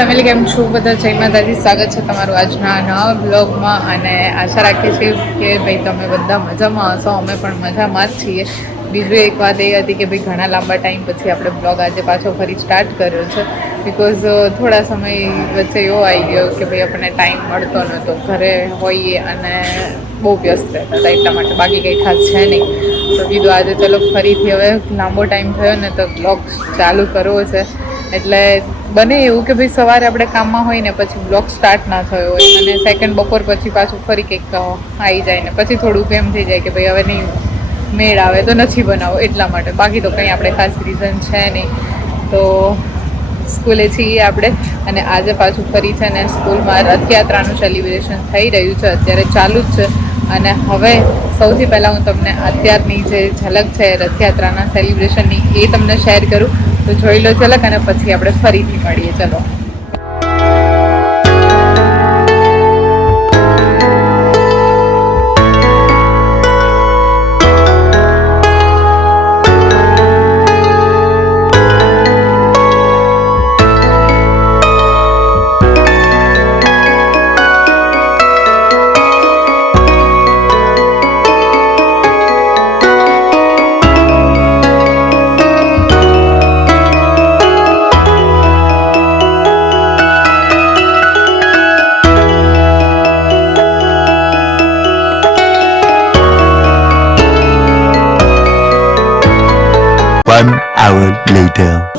Family કેમ છો બધા? જય માતાજી, સ્વાગત છે તમારું આજના નવા બ્લોગમાં. અને આશા રાખીએ છીએ કે ભાઈ તમે બધા મજામાં હશો. અમે પણ મજામાં જ છીએ. બીજું એક વાત એ હતી કે ભાઈ ઘણા લાંબા ટાઈમ પછી આપણે બ્લોગ આજે પાછો ફરી સ્ટાર્ટ કર્યો છે. બિકોઝ થોડા સમય વચ્ચે એવો આવી ગયો કે ભાઈ આપણને ટાઈમ મળતો નહોતો, ઘરે હોઈએ અને બહુ વ્યસ્ત રહેતા હતા એટલા માટે, બાકી કંઈ ખાસ છે નહીં. તો કીધું આજે ચલો ફરીથી હવે લાંબો ટાઈમ થયો ને તો બ્લોગ ચાલુ કરવો છે. એટલે બને એવું કે ભાઈ સવારે આપણે કામમાં હોય ને પછી બ્લોગ સ્ટાર્ટ ના થયો હોય અને સેકન્ડ બપોર પછી પાછું ફરી કંઈક આવી જાય ને પછી થોડુંક એમ થઈ જાય કે ભાઈ હવે નહીં મેળ આવે તો નથી બનાવો એટલા માટે. બાકી તો કંઈ આપણે ખાસ રીઝન છે નહીં. તો સ્કૂલે છીએ આપણે અને આજે પાછું ફરી છે ને સ્કૂલમાં રથયાત્રાનું સેલિબ્રેશન થઈ રહ્યું છે, અત્યારે ચાલુ જ છે. અને હવે સૌથી પહેલાં હું તમને અત્યારની જે ઝલક છે રથયાત્રાના સેલિબ્રેશનની એ તમને શેર કરું. તો જોઈ લો ઝલક અને પછી આપણે ફરીથી મળીએ. ચલો.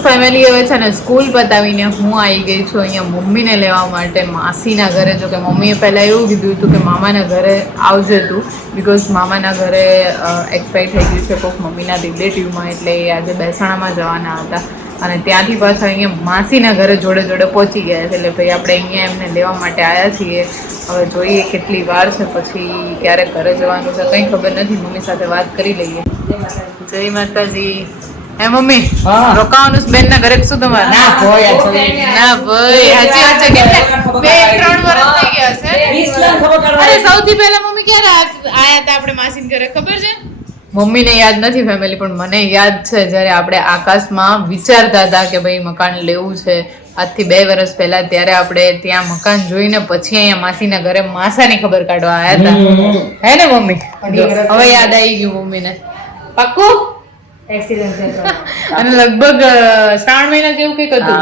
ફેમિલી હવે છે ને સ્કૂલ પતાવીને હું આવી ગઈ છું અહીંયા મમ્મીને લેવા માટે માસીના ઘરે. જો કે મમ્મીએ પહેલાં એવું કીધું હતું કે મામાના ઘરે આવજે તું, બિકોઝ મામાના ઘરે એક્સપાયર થઈ ગયું છે કોઈક મમ્મીના રિલેટિવમાં, એટલે એ આજે મહેસાણામાં જવાના હતા અને ત્યાંથી પાછા અહીંયા માસીના ઘરે જોડે જોડે પહોંચી ગયા છે. એટલે ભાઈ આપણે અહીંયા એમને લેવા માટે આવ્યા છીએ. હવે જોઈએ કેટલી વાર છે, પછી ક્યારે ઘરે જવાનું છે કંઈ ખબર નથી. મમ્મી સાથે વાત કરી લઈએ. જય માતાજી. હે મમ્મી, રોકાવાનું બેન ના ઘરે શું તમારે? ના ભાઈ, સાચી વાત છે. કેટલા 2-3 વર્ષ થઈ ગયા છે. અરે સૌથી પહેલા મમ્મી ક્યારે આયા હતા આપણે માસીન ઘરે ખબર છે? મમ્મીને યાદ નથી ફેમિલી, પણ મને યાદ છે જ્યારે આપણે આકાશમાં વિચારતા હતા કે ભાઈ મકાન લેવું છે આજથી 2 વર્ષ પહેલા, ત્યારે આપણે ત્યાં મકાન જોઈને પછી અહીંયા માસીના ઘરે માસાની ખબર કાઢવા આવ્યા હતા. હે ને મમ્મી? હવે યાદ આવી ગયું મમ્મીને. પાક્કું? અને લગભગ 3 મહિના કેવું કઈક હતું.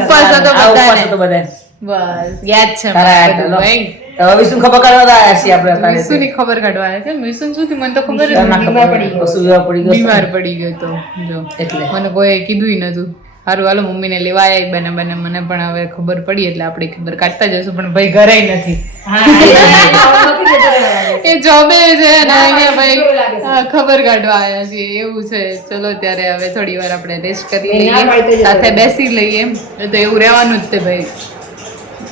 ઉપવાસ હતો બધાને. બસ યાદ છે ભાઈ. હવે વિષ્ણુ ખબર કાઢવા આવ્યા છીએ આપણે. વિષ્ણુની ખબર કાઢવા આવ્યા છે. વિષ્ણુ શું થયું મને તો ખબર જ નથી. બીમાર પડી ગયો તો જો, એટલે મને કોઈ કીધું નતું. સારું હાલો મમ્મીને લેવા આવ્યા બને બને, મને પણ હવે ખબર પડી એટલે આપણે ખબર કાઢતા જશું. પણ ભાઈ ઘરે નથી, એ જોબે છે ને અહીંયા ભાઈ ખબર કાઢવા આવ્યા છીએ એવું છે. ચલો ત્યારે હવે થોડી વાર આપણે રેસ્ટ કરી લઈએ, સાથે બેસી લઈએ. તો એવું રહેવાનું જ છે ભાઈ.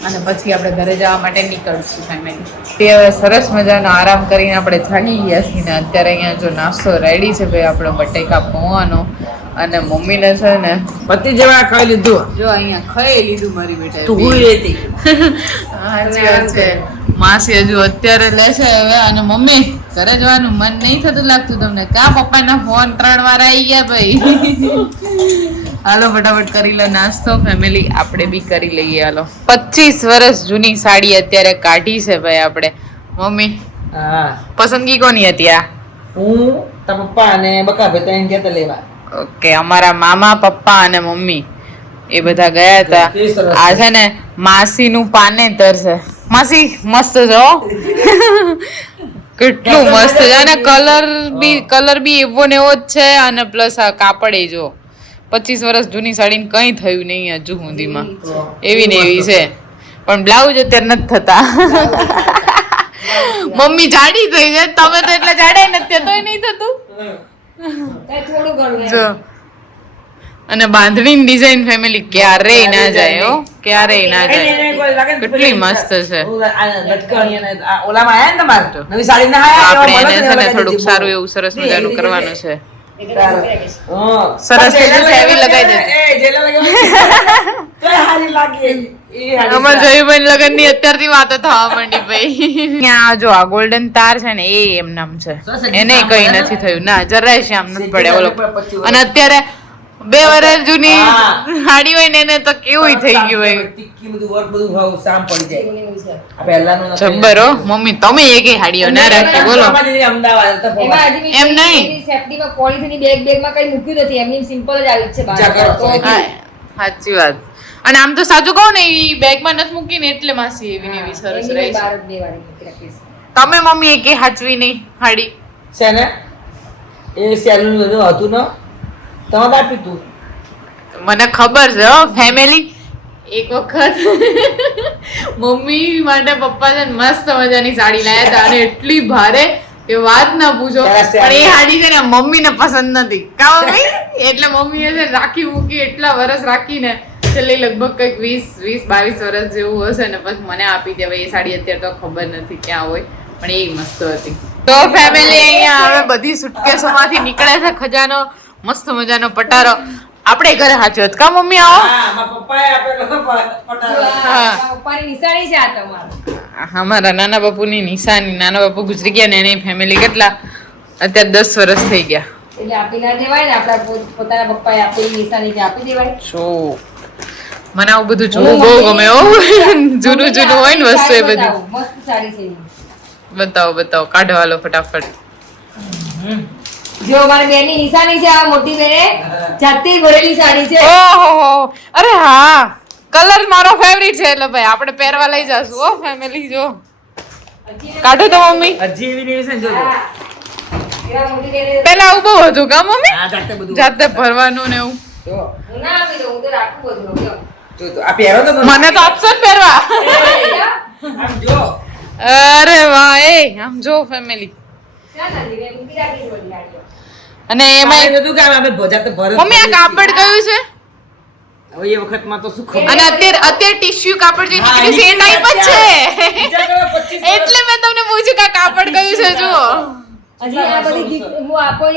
અને પછી આપણે ઘરે જવા માટે નીકળશું ફેમિલી. તે હવે સરસ મજાનો આરામ કરીને આપણે જાગી ગયા છીએ ને અત્યારે અહીંયા જો નાસ્તો રેડી છે ભાઈ આપણો બટેકા પૌવાનો. અને મમ્મીને છે ને પતિ જેવા ખાઈ લીધું. જો અહીંયા ખાઈ લીધું મારી બેટા. તું હુઈ રહેતી. સાચી વાત છે. માસી હજુ અત્યારે લેશે હવે. અને મમ્મી ઘરે જવાનું મન નહીં થતું લાગતું તમને? કા પપ્પાના ફોન 3 વાર આવી ગયા ભાઈ. હાલો ફટાફટ કરી લો નાસ્તો ફેમિલી, આપણે બી કરી લઈએ. હાલો 25 વર્ષ જૂની સાડી અત્યારે કાઢી છે ભાઈ આપણે. મમ્મી પસંદગી કોની હતી? આ હું, તારા પપ્પા અને બકાભાઈ ત્રણ ગયા લેવા. ઓકે, અમારા મામા, પપ્પા અને મમ્મી એ બધા ગયા હતા. આ છે ને માસી નું પાનેતર છે. માસી મસ્ત છે હો. કેટલું મસ્ત છે. અને કલર બી એવો ને એવો જ છે. અને પ્લસ આ કાપડ એ જો 25 વર્ષ જૂની સાડીને કંઈ થયું નહીં હજુ સુધીમાં, એવી ને એવી છે. પણ બ્લાઉઝ અત્યારે નથી થતા. મમ્મી જાડી થઈ છે, તમે તો એટલે જાડાય નથી તોય નહીં થતું. જો અને બાંધણીની ડિઝાઇન ફેમિલી ક્યારેય ના જાય હો, ક્યારેય ના જાય. કેટલી મસ્ત છે. આપણે એને છે ને થોડુંક સારું એવું સરસ મજાનું કરવાનું છે. સરસ એવી લગાવી દેજો. અમાર જયુભાઈ લગન ની અત્યારથી વાતો થવા માંડી ભાઈ. ત્યાં જો આ ગોલ્ડન તાર છે ને એ એમ નામ છે, એને કઈ નથી થયું ના, જરાય શ્યામ નથી પડે. અને અત્યારે 2 વર્ષ જૂની હા. હાડી હોય ને એને તો કેવું થઈ ગયું હોય. ટિક્કી બધું વર્ક બધું ભાવ સામ પડી જાય. એવું છે. આ પહેલાનું નતું. જબ્બર હો મમ્મી, તમે એકેય હાડીઓ ના રાખી બોલો. આમાં જઈને અમદાવાદ હતા ફોન. એમાં હજી એમ નહીં. એની સેફટીમાં પોલિથીનની બેગમાં કઈ મૂક્યું નથી, એમની સિમ્પલ જ આવી જ છે બહાર. જાગર તો હા, સાચી વાત. અને આમ તો સાચું કહું ને ઈ બેગમાં નથી મૂકીને એટલે માસી એવી ને એવી સરસ એની રહી છે. બહાર જ બેવાડી મૂકી રાખીશ. તમે મમ્મી એકે હાચવી નહીં હાડી? છે ને એ સેલૂન બધું હતું ને તમે આપી તું મને ખબર છે હો ફેમિલી. એક વખત મમ્મી માટે પપ્પા છે ને મસ્ત મજાની સાડી લાયા હતા અને એટલી ભારે કે વાત ના પૂછો. પણ એ સાડી છે ને મમ્મીને પસંદ નથી કા મમ્મી, એટલે મમ્મીએ છે ને રાખી મૂકી, એટલા વર્ષ રાખીને છેલ્લે લગભગ કંઈક 20-22 વર્ષ જેવું હશે ને પછી મને આપી દેવાય. એ સાડી અત્યારે તો ખબર નથી ક્યાં હોય, પણ એ મસ્ત હતી. તો ફેમિલી અહીંયા હવે બધી સુટકેસોમાંથી નીકળે છે ખજાનો, મસ્ત મજાનો પટારો. આપણે ઘરે હાચવત કા મમ્મી? આવો. હા મારા પપ્પાએ આપેલો પટારો. આ પપ્પાની નિશાની છે આ તમારું. અમારા નાના બાપુની નિશાની. નાના બાપુ ગુજરી ગયા ને એની ફેમિલી કેટલા અત્યારે 10 વર્ષ થઈ ગયા. એટલે આપી ના દેવાય ને, આપણા પોતાના પપ્પાએ આપેલી નિશાની છે આપી દેવાય. જો મને આવું બધું જોવું બહુ ગમે હો. જૂનું જૂનું હોય ને વસ્તુ એ બધી. મસ્ત સાડી છે એની. બતાવો કાઢો હાલો ફટાફટ. જો મારી બેનની નિશાની છે, આ મોટી બેને જાતે ભરેલી સાડી છે. ઓહો, અરે હા, કલર મારો ફેવરિટ છે એટલે ભાઈ આપણે પહેરવા લઈ જાશું હો ફેમિલી. જો કાઢો તો મમ્મી. હજી એવી નહીં છે ને જોજો. હા. એવા મોટી બેને પેલા આવું બહુ હતું કા મમ્મી? હા જાતે બધું જાતે ભરવાનું ને એવું. જો હું ના આપી દઉં, હું તો રાખું બધું. જો. જો તો આ પહેરો તો તમે. મને તો આપશો જ પહેરવા. આમ જો અરે વાહ, એ આમ જો ફેમિલી. ચાલ ના દીવે, મૂકી રાખીશ બધી સાડીઓ. અને એમાં એમાં બધું કામ આપણે જાતે ભરે મમ્મી આ કાપડ કયું છે? હવે એ વખતમાં તો શું ખબર. અને અત્યારે ટીશ્યુ કાપડ જે હા, નીકળ્યું છે એ ટાઈપ જ છે. વિચાર કરો 25 એટલે મેં તમને પૂછ્યું કે આ કાપડ કયું છે જુઓ. હજી આ બધી gift હું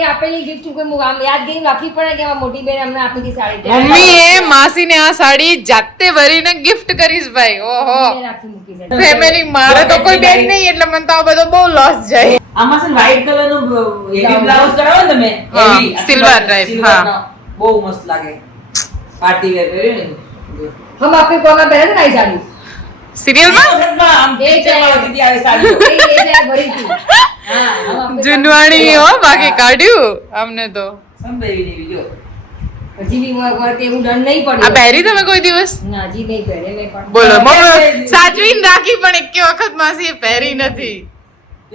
આપેલી gift હું આમ યાદ કરીને રાખવી પડે કે આ મોટી બેન અમને આપેલી સાડી છે. મમ્મી એ માસીને આ સાડી જાતે ભરીને ગિફ્ટ કરીશ ભાઈ. ઓહો મેં રાખી મૂકી છે. ફેમિલી, મારે તો કોઈ બેન નહીં એટલે મને તો આ બધો બહુ લોસ જાય. આમાં છે વ્હાઈટ કલર નું હેવી બ્લાઉઝ કરાવો ને તમે હા, heavy, silver type, silver હા. નો, બહુ મસ્ત લાગે પાર્ટી વેર પહેર્યું ને જો. હમ આપે કોના પહેરે છે ને આ સાડી સિરિયલમાં એ વખતમાં આમ એ picture માં છે. આવતી હતી આવી સાડીઓ. એ ત્યાં ભરી હતી. હા હમ આપે જુનવાણી હો, બાકી કાઢ્યું અમને તો. સંભળાવી દેવી જો. હજી બી મારે એવું દંડ નહીં આ પડ્યો. પહેરી તમે કોઈ દિવસ? ના હજી નહીં પહેરે મેં પણ. બોલો હા, મમ્મી પહેરી. સાચવીને રાખી પણ એક વખત માસી પહેરી નથી.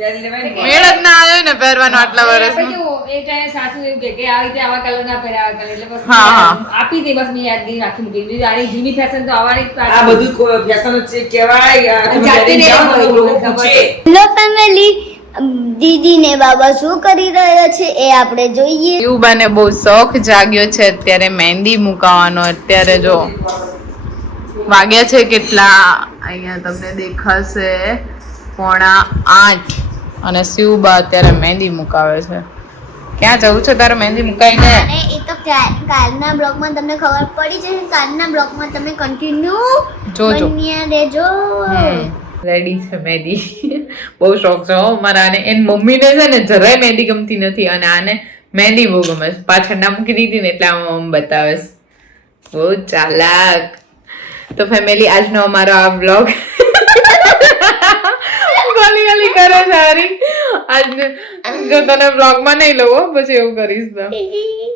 પહેરી લેવાય ને. મેળ જ ના આવ્યો ને પહેરવાનો આટલા આપણે વર્ષમાં. કેવું, એ ટાઈમે સાસુ એવું કહે કે આવી રીતે આવા કલર ના પહેરે, આવા colour. એટલે બસ હા, મેં હા. આપી દે, બસ મેં યાદ કરીને રાખી મૂકી દીધી. આની જૂની ફેશન તો આવવાની જ આ પાછી. બધું ફેશન જ છે કહેવાય. આ તમે જાતે પહેરીને જાઓ ને તો નહીં લોકો ખબર પૂછે. છે. હેલો ફેમિલી, દીદી ને બાબા શું કરી રહ્યા છે એ આપણે જોઈએ. યુબાને બહુ શોખ જાગ્યો છે અત્યારે મહેંદી મુકાવાનો. અત્યારે જો વાગ્યા છે કેટલા, અહીંયા તમને દેખાશે 7:45 અને શિવબા અત્યારે મહેંદી મુકાવે છે. ક્યાં જવું છે તારે મહેંદી મુકાઈને? અને એ તો કાલના બ્લોગમાં તમને ખબર પડી જશે. કાલના બ્લોગમાં તમે કન્ટિન્યુ જોજો. બન્યા રહેજો. રેડી છે મહેંદી. બહુ શોખ છે હો મારા આને. એન મમ્મીને છે ને જરાય મહેંદી ગમતી નથી અને આને મહેંદી બહુ ગમે છે. પાછળ ના મૂકી દીધી ને એટલે આમ બતાવે છે. બહુ ચાલાક. તો ફેમિલી, આજનો અમારો આ બ્લોગ ગલી કરે સારી. આજ જો તને બ્લોગમાં નહીં લઉં હો, પછી એવું કરીશ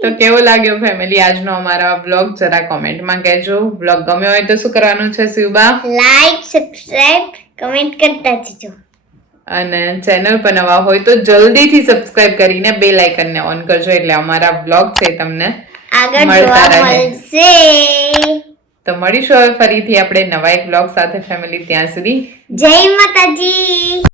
તો કેવો લાગ્યો ફેમિલી આજનો અમારો બ્લોગ? જરા કોમેન્ટમાં કહેજો. બ્લોગ ગમ્યો હોય તો શું કરવાનું છે શિવબા? લાઈક, સબસ્ક્રાઇબ, કમેન્ટ કરતા જજો. અને ચેનલ પર નવા હોય તો જલ્દીથી સબસ્ક્રાઇબ કરીને બેલ આઇકનને ઓન કરજો એટલે અમારા બ્લોગ છે તમને આગળ મળતા જોવા રહે. મળશે. તો મળીશું હવે ફરીથી આપણે નવા એક બ્લોગ સાથે ફેમિલી. ત્યાં સુધી જય માતાજી.